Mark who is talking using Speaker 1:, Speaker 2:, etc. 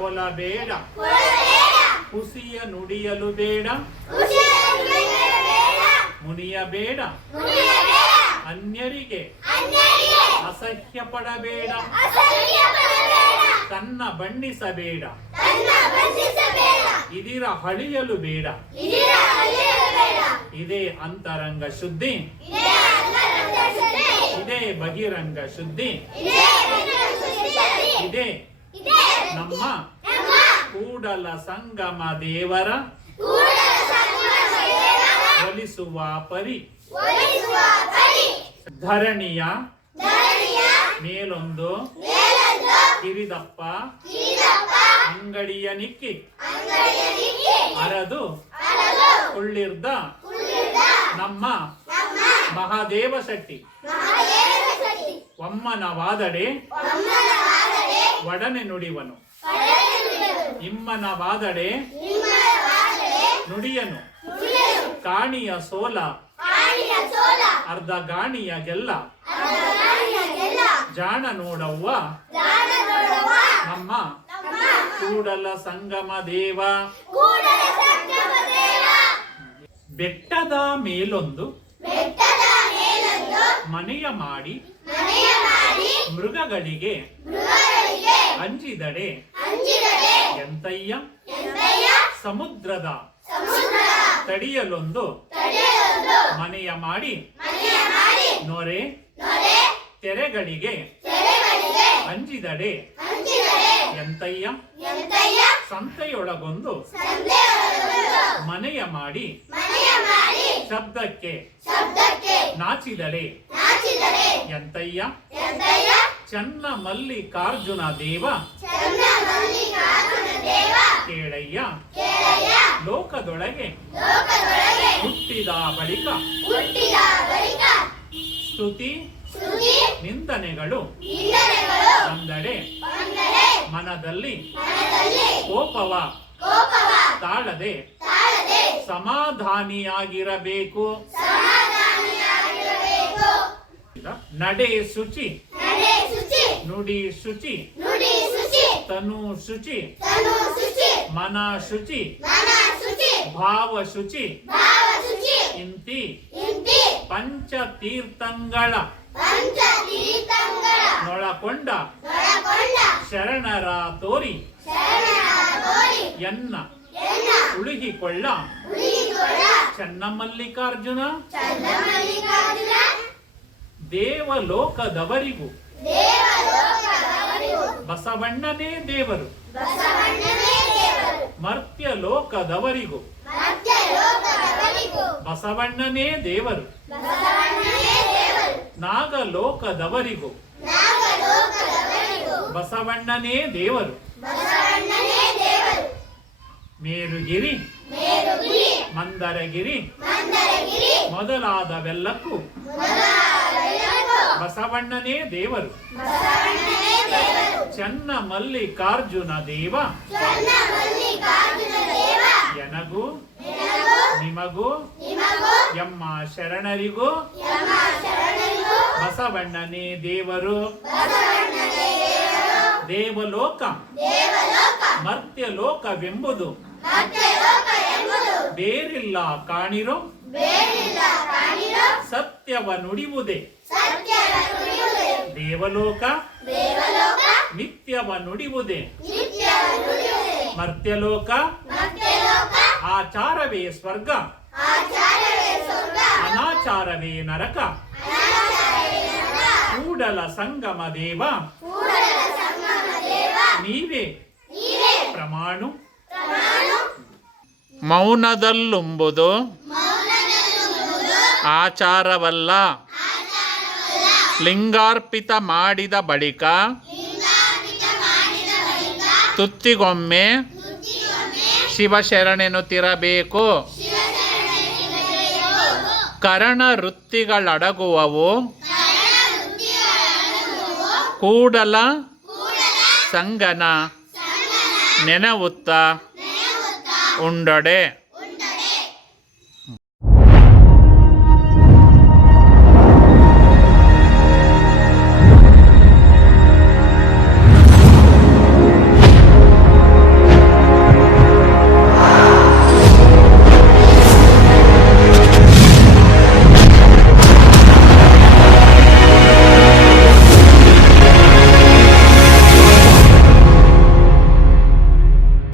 Speaker 1: ಕೊಲಬೇಡ.
Speaker 2: ಕೊಲಬೇಡ.
Speaker 1: ಕೊಲಬೇಡ
Speaker 2: ಹುಸಿಯ ನುಡಿಯಲು ಬೇಡ.
Speaker 1: ಮುನಿಯ
Speaker 2: ಮುನಿಯಬೇಡ. ಅನ್ಯರಿಗೆ ಅಸಹ್ಯ ಪಡಬೇಡ ತನ್ನ ಬಣ್ಣಿಸಬೇಡ. ಇದಿರ ಹಳಿಯಲು ಬೇಡ.
Speaker 1: ಇದರ ಅಲಿಯಬೇಡ
Speaker 2: ಇದೇ ಅಂತರಂಗ ಶುದ್ಧಿ.
Speaker 1: ಇದೇ ಅಂತರಂಗ ಶುದ್ಧಿ.
Speaker 2: ಇದೇ ಬಹಿರಂಗ ಶುದ್ಧಿ.
Speaker 1: ಇದೇ ಬಹಿರಂಗ ಶುದ್ಧಿ
Speaker 2: ಇದೇ
Speaker 1: ಇದೇ
Speaker 2: ನಮ್ಮ ಕೂಡಲ ಸಂಗಮ ದೇವರ ಒಲಿಸುವ ಪರಿ. ಧರಣಿಯ ಮೇಲೊಂದು ಕಿರಿದಪ್ಪ ಅಂಗಡಿಯ ನಿಕ್ಕಿ. ಅರದು
Speaker 1: ಉಳ್ಳಿರ್ದ
Speaker 2: ನಮ್ಮ ಮಹಾದೇವ ಶೆಟ್ಟಿ.
Speaker 1: ಮಹಾದೇವ
Speaker 2: ಒಡನೆ ನುಡಿವನು
Speaker 1: ಪಡೆಯುವುದು
Speaker 2: ಇಮ್ಮನ ವಾದಡೆ
Speaker 1: ನಿಮ್ಮನ ವಾದರೆ
Speaker 2: ನುಡಿಯನು. ಕಾಣಿಯ ಸೋಲ. ಅರ್ಧ ಗಾಣಿಯ ಗೆಲ್ಲ. ಜಾಣ ನೋಡವ್ವ. ನಮ್ಮ. ಕೂಡಲ ಸಂಗಮ ದೇವ. ಬೆಟ್ಟದ ಮೇಲೊಂದು. ಮನೆಯ ಮಾಡಿ. ಮೃಗಗಳಿಗೆ. ಅಂಜಿದಡೆ. ಎಂತಯ್ಯ? ಸಮುದ್ರದ.
Speaker 1: ಸಮುದ್ರ
Speaker 2: ತಡಿಯಲೊಂದು. ಮನೆಯ ಮಾಡಿ. ನೊರೆ. ತೆರೆಗಳಿಗೆ. ಅಂಜಿದಡೆ. ಎಂತಯ್ಯ? ಸಂತೆಯೊಳಗೊಂದು. ಮನೆಯ ಮಾಡಿ. ಶಬ್ದಕ್ಕೆ. ನಾಚಿದಡೆ ಎಂತಯ್ಯ? ಚನ್ನ ಮಲ್ಲಿಕಾರ್ಜುನ ದೇವ ಕೇಳಯ್ಯ. ಲೋಕದೊಳಗೆ. ಹುಟ್ಟಿದ ಬಳಿಕ. ಸ್ತುತಿ. ನಿಂದನೆಗಳು.
Speaker 1: ಬಂದರೆ.
Speaker 2: ಮನದಲ್ಲಿ. ಕೋಪವ. ತಾಳದೆ. ಸಮಾಧಾನಿಯಾಗಿರಬೇಕು. ನಡೆ ಶುಚಿ
Speaker 1: ನಡೆ ಶುಚಿ.
Speaker 2: ನುಡಿ ಶುಚಿ. ತನು ಶುಚಿ.
Speaker 1: ತನು ಶುಚಿ.
Speaker 2: ಮನ ಶುಚಿ.
Speaker 1: ಮನ ಶುಚಿ.
Speaker 2: ಭಾವ ಶುಚಿ.
Speaker 1: ಭಾವ ಶುಚಿ.
Speaker 2: ಇಂತಿ.
Speaker 1: ಇಂತಿ.
Speaker 2: ಪಂಚ ತೀರ್ಥಂಗಳ.
Speaker 1: ಪಂಚ ತೀರ್ಥಂಗಳ.
Speaker 2: ನೊಳಕೊಂಡ.
Speaker 1: ನೊಳಕೊಂಡ.
Speaker 2: ಶರಣರ ತೋರಿ.
Speaker 1: ಶರಣರ ತೋರಿ.
Speaker 2: ಎನ್ನ.
Speaker 1: ಎನ್ನ.
Speaker 2: ಉಳುಹಿಕೊಳ್ಳ.
Speaker 1: ಉಳಿಗೊಳ್ಳ
Speaker 2: ಚನ್ನಮಲ್ಲಿಕಾರ್ಜುನ.
Speaker 1: ಚಂದ್ರಮಲ್ಲಿಕಾರ್ಜುನ
Speaker 2: ದೇವಲೋಕದವರಿಗೂ.
Speaker 1: ದೇವಲೋಕದವರಿಗೂ
Speaker 2: ಬಸವಣ್ಣನೇ ದೇವರು
Speaker 1: ಬಸವಣ್ಣನೇ ದೇವರು.
Speaker 2: ಮರ್ತ್ಯ ಲೋಕದವರಿಗೂ ಬಸವಣ್ಣನೇ ದೇವರು. ನಾಗಲೋಕದವರಿಗೂ. ಬಸವಣ್ಣನೇ ದೇವರು. ಮೇರುಗಿರಿ. ಮಂದರಗಿರಿ. ಮೊದಲಾದವೆಲ್ಲಕ್ಕೂ. ಬಸವಣ್ಣನೇ ದೇವರು. ಚನ್ನ ಮಲ್ಲಿಕಾರ್ಜುನ ದೇವ. ಎನಗೂ. ನಿಮಗೂ. ಎಮ್ಮ ಶರಣರಿಗೂ. ಬಸವಣ್ಣನೇ ದೇವರು. ದೇವಲೋಕ. ಮರ್ತ್ಯಲೋಕವೆಂಬುದು. ಬೇರಿಲ್ಲ ಕಾಣಿರೋ. ಸತ್ಯವ ನುಡಿಯುವುದೇ. ದೇವಲೋಕ ನಿತ್ಯವ ನುಡಿಯುವುದೇ. ಮರ್ತ್ಯಲೋಕ ಆಚಾರವೇ ಸ್ವರ್ಗ. ಅನಾಚಾರವೇ ನರಕ. ಕೂಡಲ ಸಂಗಮ ದೇವ. ನೀವೇ. ಪ್ರಮಾಣು. ಮೌನದಲ್ಲುಂಬುದು ಆಚಾರವಲ್ಲ. ಲಿಂಗಾರ್ಪಿತ ಮಾಡಿದ ಬಳಿಕ ತುತ್ತಿಗೊಮ್ಮೆ ಶಿವಶರಣೆನುತ್ತಿರಬೇಕು ಕರಣ ವೃತ್ತಿಗಳಡಗುವವು. ಕೂಡಲ ಸಂಗನ ನೆನವುತ್ತ ಉಂಡೊಡೆ.